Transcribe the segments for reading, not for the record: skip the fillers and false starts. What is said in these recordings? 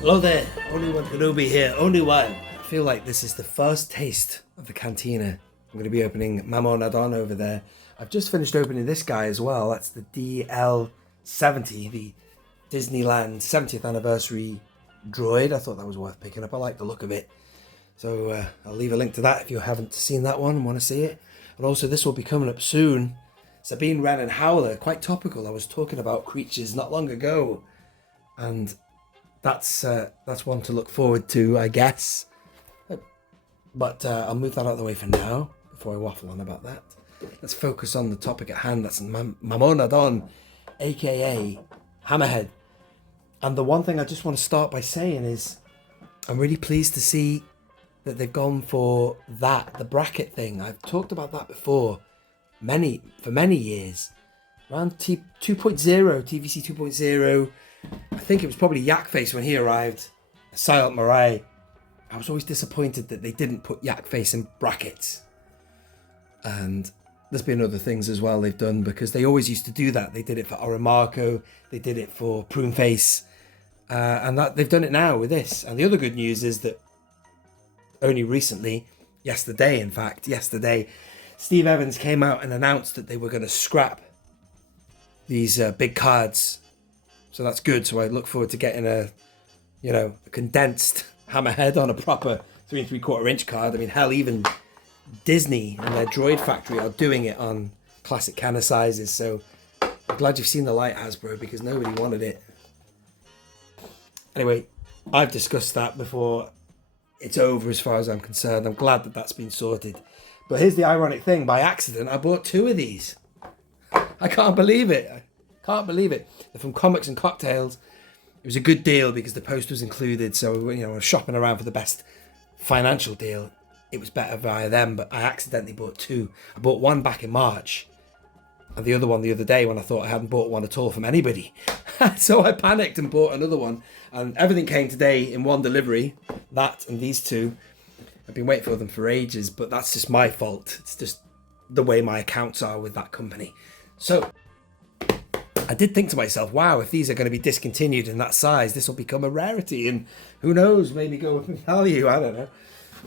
Hello there, Only One Kenobi here, Only One. I feel like this is the first taste of the Cantina. I'm going to be opening Mamaw Nadon over there. I've just finished opening this guy as well. That's the DL70, the Disneyland 70th anniversary droid. I thought that was worth picking up. I like the look of it. So I'll leave a link to that if you haven't seen that one and want to see it. And also this will be coming up soon. Sabine Wren and Howler, quite topical. I was talking about creatures not long ago. And that's one to look forward to, I guess. But I'll move that out of the way for now, before I waffle on about that. Let's focus on the topic at hand. That's Mamaw Nadon, a.k.a. Hammerhead. And the one thing I just want to start by saying is I'm really pleased to see that they've gone for that, the bracket thing. I've talked about that before, for many years. Around 2.0, TVC 2.0, I think it was probably Yakface when he arrived, Silent Mirai. I was always disappointed that they didn't put Yakface in brackets. And there's been other things as well they've done, because they always used to do that. They did it for Oromarco, they did it for Pruneface, and that they've done it now with this. And the other good news is that only recently, yesterday, Steve Evans came out and announced that they were going to scrap these big cards. So that's good. So I look forward to getting a condensed Hammerhead on a proper 3 3/4 inch card. I mean, hell, even Disney and their Droid Factory are doing it on classic kind of sizes. So I'm glad you've seen the light, Hasbro, because nobody wanted it. Anyway, I've discussed that before. It's over as far as I'm concerned. I'm glad that that's been sorted. But here's the ironic thing. By accident, I bought 2 of these. I can't believe it. They're from Comics and Cocktails. It was a good deal because the post was included. So, I was shopping around for the best financial deal. It was better via them, but I accidentally bought 2. I bought one back in March and the other one the other day when I thought I hadn't bought one at all from anybody. So I panicked and bought another one, and everything came today in one delivery, that and these 2. I've been waiting for them for ages, but that's just my fault. It's just the way my accounts are with that company. So I did think to myself, wow, if these are going to be discontinued in that size, this will become a rarity, and who knows, maybe go up in value, I don't know.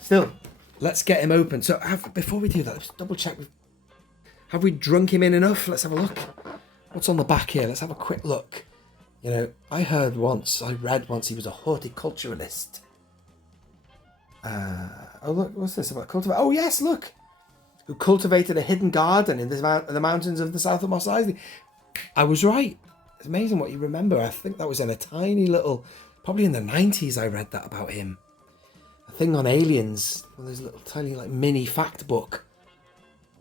Still, let's get him open. So before we do that, let's double check. Have we drunk him in enough? Let's have a look. What's on the back here? Let's have a quick look. I read once he was a horticulturalist. Oh look, what's this about cultivate? Oh yes, look! Who cultivated a hidden garden in the mountains of the south of Mos Eisley. I was right. It's amazing what you remember. I think that was in a tiny little, probably in the 90s I read that about him. A thing on aliens, one of those little tiny mini fact book.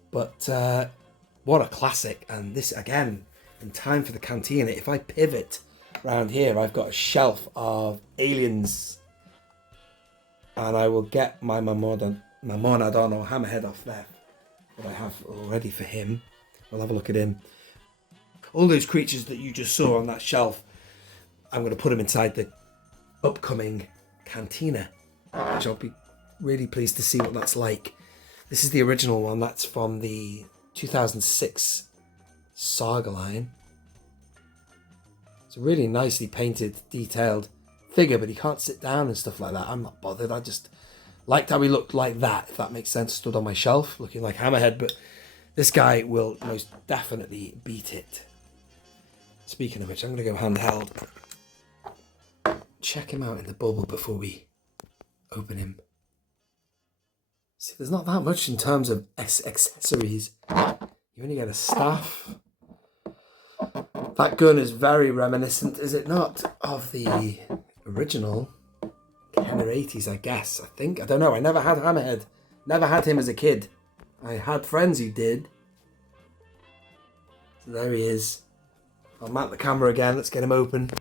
But what a classic. And this, again, in time for the Cantina, if I pivot around here, I've got a shelf of aliens. And I will get my Mamaw Nadon or Hammerhead off there that I have already for him. We'll have a look at him. All those creatures that you just saw on that shelf, I'm going to put them inside the upcoming Cantina, which I'll be really pleased to see what that's like. This is the original one. That's from the 2006 Saga line. It's a really nicely painted, detailed figure, but he can't sit down and stuff like that. I'm not bothered. I just liked how he looked like that, if that makes sense. Stood on my shelf looking like Hammerhead, but this guy will most definitely beat it. Speaking of which, I'm going to go handheld. Check him out in the bubble before we open him. See, there's not that much in terms of accessories. You only get a staff. That gun is very reminiscent, is it not, of the original Kenner 80s, I guess. I think. I don't know. I never had Hammerhead. Never had him as a kid. I had friends who did. So there he is. I'll mount the camera again. Let's get him open.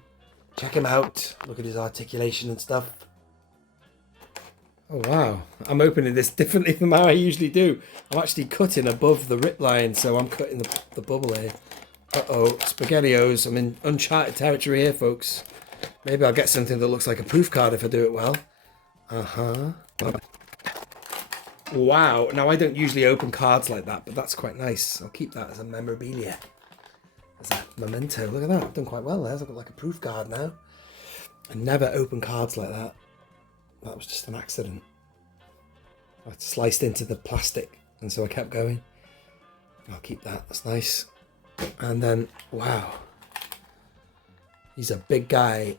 Check him out. Look at his articulation and stuff. Oh wow. I'm opening this differently from how I usually do. I'm actually cutting above the rip line, so I'm cutting the bubble here. Uh-oh. SpaghettiOs. I'm in uncharted territory here, folks. Maybe I'll get something that looks like a proof card if I do it well. Uh-huh. Wow. Now, I don't usually open cards like that, but that's quite nice. I'll keep that as a memorabilia. As a memento. Look at that. I've done quite well there. I've got like a proof card now. I never open cards like that. That was just an accident. I sliced into the plastic, and so I kept going. I'll keep that, that's nice. And then, wow. He's a big guy.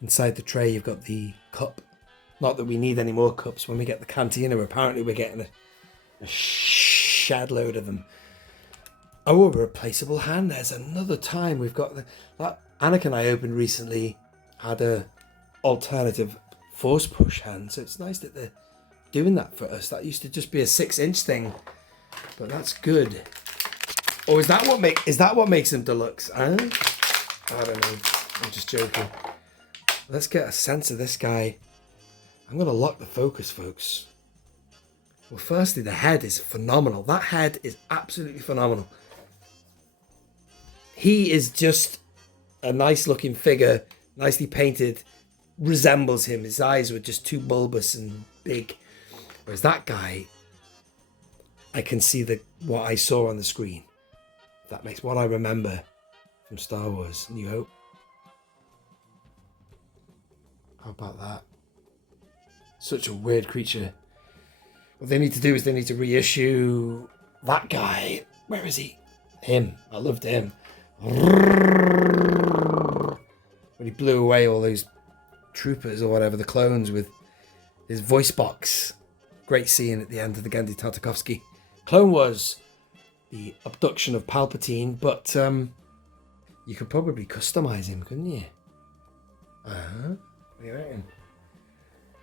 Inside the tray, you've got the cup. Not that we need any more cups when we get the Cantina. Apparently, we're getting a shed load of them. Oh, a replaceable hand. There's another time we've got that Anakin I opened recently had a alternative force push hand. So it's nice that they're doing that for us. That used to just be a 6-inch thing, but that's good. Or is that what makes them deluxe? Huh? I don't know. I'm just joking. Let's get a sense of this guy. I'm going to lock the focus, folks. Well, firstly, the head is phenomenal. That head is absolutely phenomenal. He is just a nice looking figure, nicely painted, resembles him. His eyes were just too bulbous and big. Whereas that guy, I can see what I saw on the screen. That makes what I remember from Star Wars, New Hope. How about that? Such a weird creature. What they need to do is they need to reissue that guy. Where is he? Him. I loved him. When he blew away all those troopers or whatever, the clones, with his voice box. Great scene at the end of the Genndy Tartakovsky. Clone Wars, the abduction of Palpatine, but you could probably customize him, couldn't you? What do you reckon?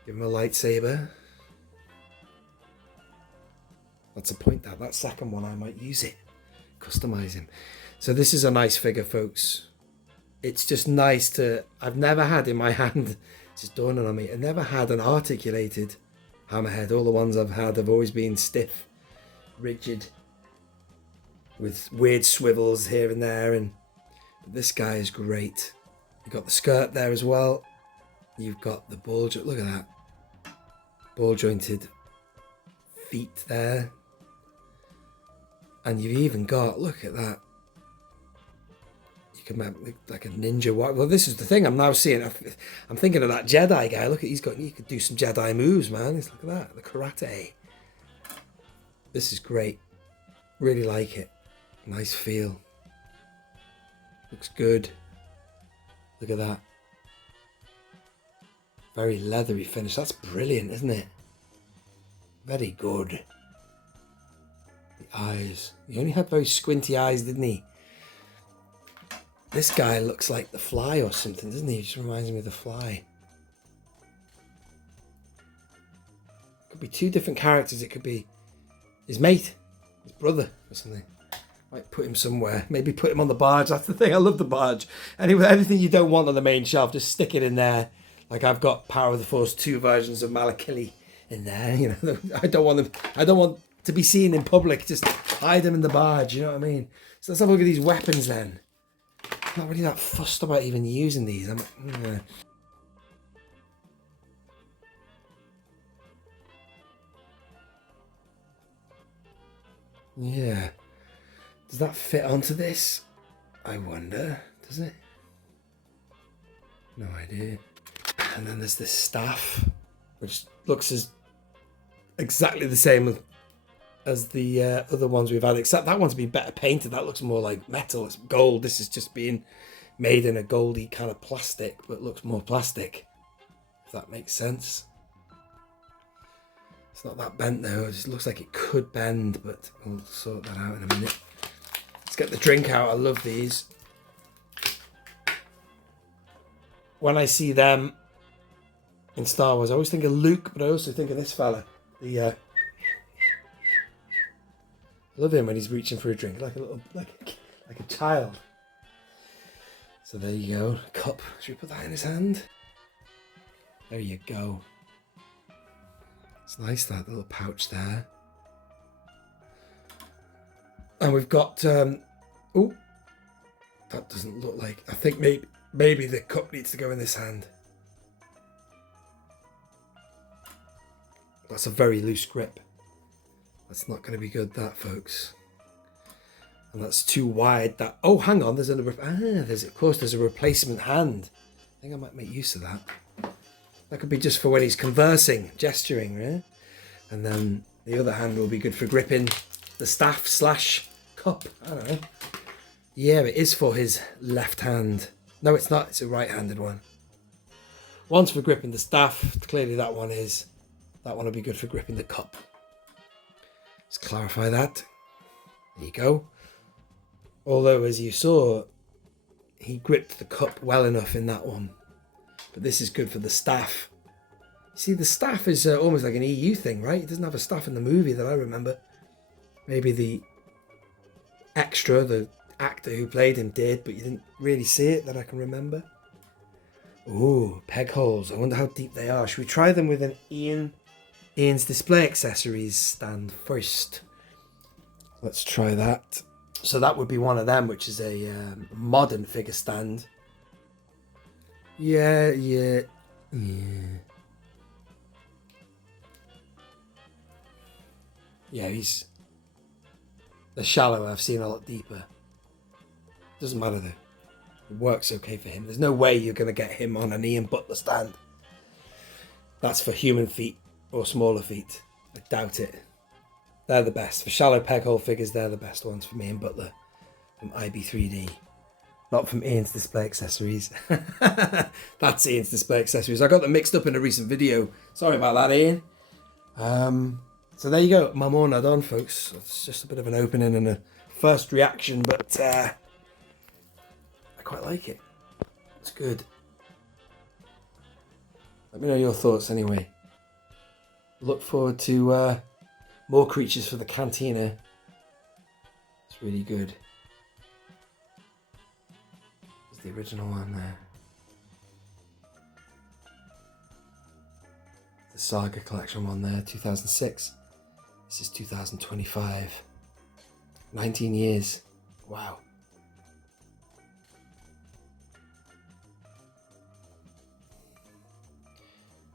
Give him a lightsaber. That's a point, that second one I might use it. Customize him. So this is a nice figure, folks. It's just nice to... I've never had in my hand, it's just dawning on me, I've never had an articulated Hammerhead. All the ones I've had have always been stiff, rigid, with weird swivels here and there. And this guy is great. You've got the skirt there as well. You've got the ball... Look at that. Ball jointed feet there. And you've even got... Look at that. You can make like a ninja. Well, this is the thing. I'm now seeing... I'm thinking of that Jedi guy. Look at... He's got... You could do some Jedi moves, man. Look at that. The karate. This is great. Really like it. Nice feel. Looks good. Look at that. Very leathery finish. That's brilliant, isn't it? Very good. The eyes. He only had very squinty eyes, didn't he? This guy looks like the Fly or something, doesn't he? He just reminds me of the Fly. Could be two different characters. It could be his mate, his brother or something. Might put him somewhere. Maybe put him on the barge. That's the thing. I love the barge. Anyway, anything you don't want on the main shelf, just stick it in there. Like I've got Power of the Force 2 versions of Malakili in there. You know, I don't want to be seen in public. Just hide them in the barge. You know what I mean? So let's have a look at these weapons then. I'm not really that fussed about even using these. Yeah. Does that fit onto this? I wonder. Does it? No idea. And then there's this staff, which looks exactly the same as the other ones we've had, except that one's been better painted. That looks more like metal. It's gold. This is just being made in a goldy kind of plastic, but looks more plastic, if that makes sense. It's not that bent though. It just looks like it could bend, but we'll sort that out in a minute. Let's get the drink out. I love these. When I see them in Star Wars, I always think of Luke, but I also think of this fella. I love him when he's reaching for a drink, like a child. So there you go, a cup. Should we put that in his hand? There you go. It's nice, that little pouch there. And we've got, oh, that doesn't look like, I think maybe the cup needs to go in this hand. That's a very loose grip. That's not going to be good, that, folks. And that's too wide. That. Oh, hang on. There's a replacement hand. I think I might make use of that. That could be just for when he's conversing, gesturing, right? And then the other hand will be good for gripping the staff / cup. I don't know. Yeah, it is for his left hand. No, it's not. It's a right-handed one. One's for gripping the staff. Clearly that one is. That one will be good for gripping the cup. Let's clarify that. There you go. Although, as you saw, he gripped the cup well enough in that one. But this is good for the staff. See, the staff is almost like an EU thing, right? It doesn't have a staff in the movie that I remember. Maybe the extra, the actor who played him did, but you didn't really see it that I can remember. Ooh, peg holes. I wonder how deep they are. Should we try them with an Ian's display accessories stand first? Let's try that. So that would be one of them, which is a modern figure stand. Yeah. Yeah, the shallow I've seen a lot deeper. Doesn't matter though. It works okay for him. There's no way you're going to get him on an Ian Butler stand. That's for human feet or smaller feet. I doubt it. They're the best. For shallow peg hole figures, they're the best ones from Ian Butler from IB3D. Not from Ian's Display Accessories. That's Ian's Display Accessories. I got them mixed up in a recent video. Sorry about that, Ian. So there you go. Mamaw Nadon, folks. It's just a bit of an opening and a first reaction, but I quite like it. It's good. Let me know your thoughts anyway. Look forward to more creatures for the Cantina. It's really good. There's the original one there. The Saga Collection one there, 2006. This is 2025. 19 years. Wow.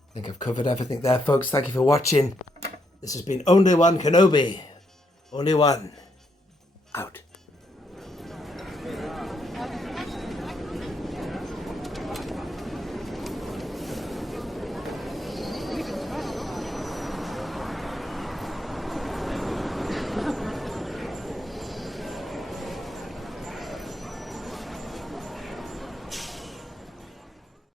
I think I've covered everything there, folks. Thank you for watching. This has been Only One Kenobi. Only One. Out.